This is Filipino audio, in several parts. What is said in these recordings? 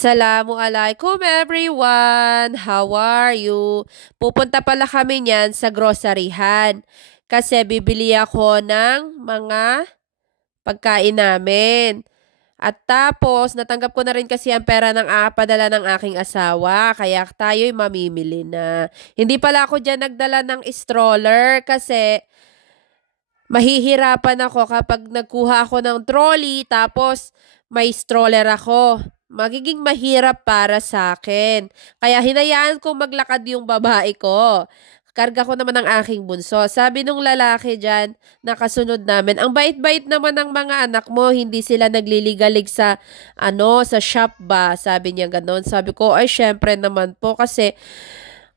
Assalamualaikum everyone! How are you? Pupunta pala kami niyan sa groceryhan kasi bibili ako ng mga pagkain namin. At tapos, natanggap ko na rin kasi ang pera ng padala ng aking asawa. Kaya tayo'y mamimili na. Hindi pala ako dyan nagdala ng stroller kasi mahihirapan ako kapag nagkuha ako ng trolley tapos may stroller ako. Magiging mahirap para sa akin. Kaya hinayaan kong maglakad yung babae ko. Karga ko naman ang aking bunso. Sabi nung lalaki dyan, nakasunod namin, ang bait-bait naman ng mga anak mo, hindi sila nagliligalig sa, sa shop ba? Sabi niya ganon. Sabi ko, ay syempre naman po kasi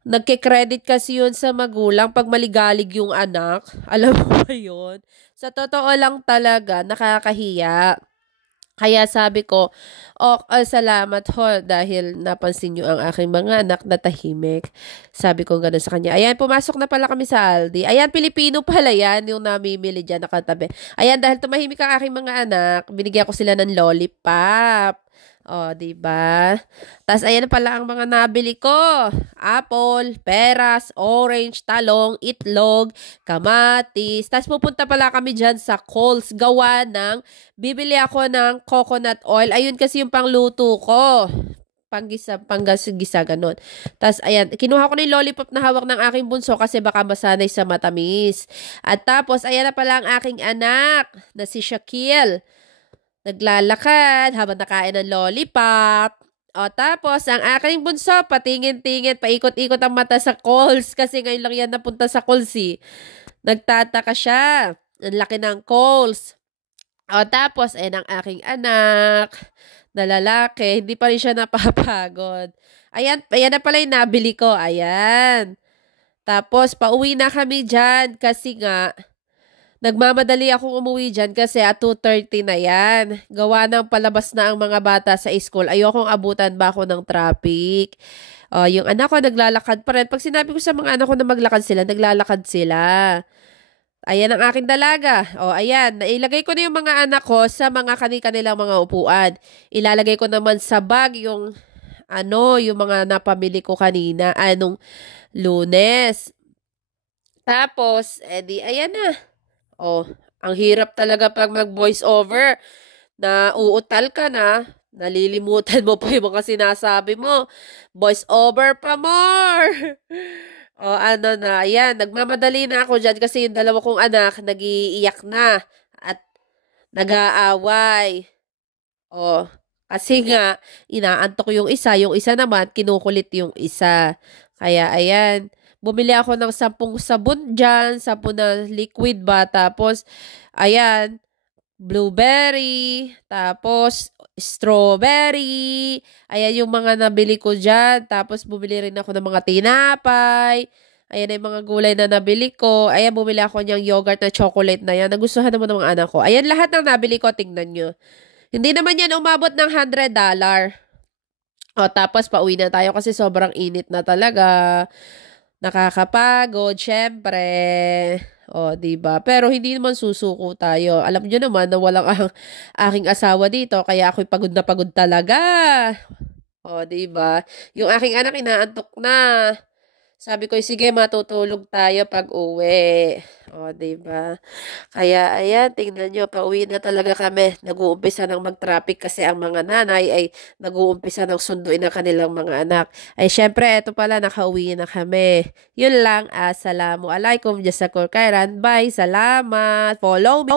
nagke-credit kasi yun sa magulang pag maligalig yung anak. Alam mo ba yun? Sa totoo lang talaga, nakakahiya. Kaya sabi ko, salamat ho dahil napansin nyo ang aking mga anak na tahimik. Sabi ko gano'n sa kanya. Ayan, pumasok na pala kami sa Aldi. Ayan, Pilipino pala yan, yung namimili dyan nakatabi. Ayan, dahil tumahimik ang aking mga anak, binigyan ko sila ng lollipop. O, diba? Tapos, ayan pala ang mga nabili ko. Apple, peras, orange, talong, itlog, kamatis. Tapos, pupunta pala kami dyan sa Coles. Gawa ng, bibili ako ng coconut oil. Ayun kasi yung pangluto ko. Panggisa, ganun. Tapos, ayan, kinuha ko na yung lollipop na hawak ng aking bunso kasi baka masanay sa matamis. At tapos, ayan na pala ang aking anak na si Shaquille. Naglalakad habang nakain ng lollipop. O tapos, ang aking bunso, patingin-tingin, paikot-ikot ang mata sa Coles kasi ngayon lang yan napunta sa Coles eh. Nagtataka siya. Ang laki ng Coles. O tapos, ang aking anak na lalaki, hindi pa rin siya napapagod. Ayan na pala yung nabili ko. Ayan. Tapos, pauwi na kami dyan kasi nga, nagmamadali akong umuwi dyan kasi at 2:30 na yan. Gawa ng palabas na ang mga bata sa school. Ayokong abutan ba ako ng traffic. Yung anak ko naglalakad pa rin. Pag sinabi ko sa mga anak ko na maglakad sila, naglalakad sila. Ayan ang aking dalaga. Ayan. Nailagay ko na yung mga anak ko sa mga kanilang mga upuan. Ilalagay ko naman sa bag yung yung mga napamili ko kanina. Anong Lunes. Tapos, ayan na. Ang hirap talaga pag mag-voice over na uutal ka na, nalilimutan mo pa yung mga sinasabi mo. Voice over pa more! Ayan, nagmamadali na ako dyan kasi yung dalawa kong anak nagiiyak na at nag-aaway. Kasi nga, inaantok yung isa naman, kinukulit yung isa. Kaya, ayan. Bumili ako ng 10 sabon dyan, 10 na liquid ba, tapos, ayan, blueberry, tapos, strawberry, ayan yung mga nabili ko dyan, tapos bumili rin ako ng mga tinapay, ayan yung mga gulay na nabili ko, ayan bumili ako niyang yogurt na chocolate na yan, nagustuhan naman ng mga anak ko, ayan lahat ng nabili ko, tingnan nyo. Hindi naman yan umabot ng $100. Tapos pauwi na tayo kasi sobrang init na talaga. Nakakapagod, syempre. Diba? Pero hindi naman susuko tayo. Alam nyo naman na walang aking asawa dito, kaya ako'y pagod na pagod talaga. Diba? Yung aking anak inaantok na. Sabi ko, sige, matutulog tayo pag uwi. Diba? Kaya, ayan, tingnan nyo, pauwi na talaga kami. Nag-uumpisa ng mag-traffic kasi ang mga nanay ay nag-uumpisa ng sunduin ng kanilang mga anak. Ay, syempre, eto pala, nakauwi na kami. Yun lang, Assalamualaikum, Jazakur Khairan. Bye, salamat. Follow me.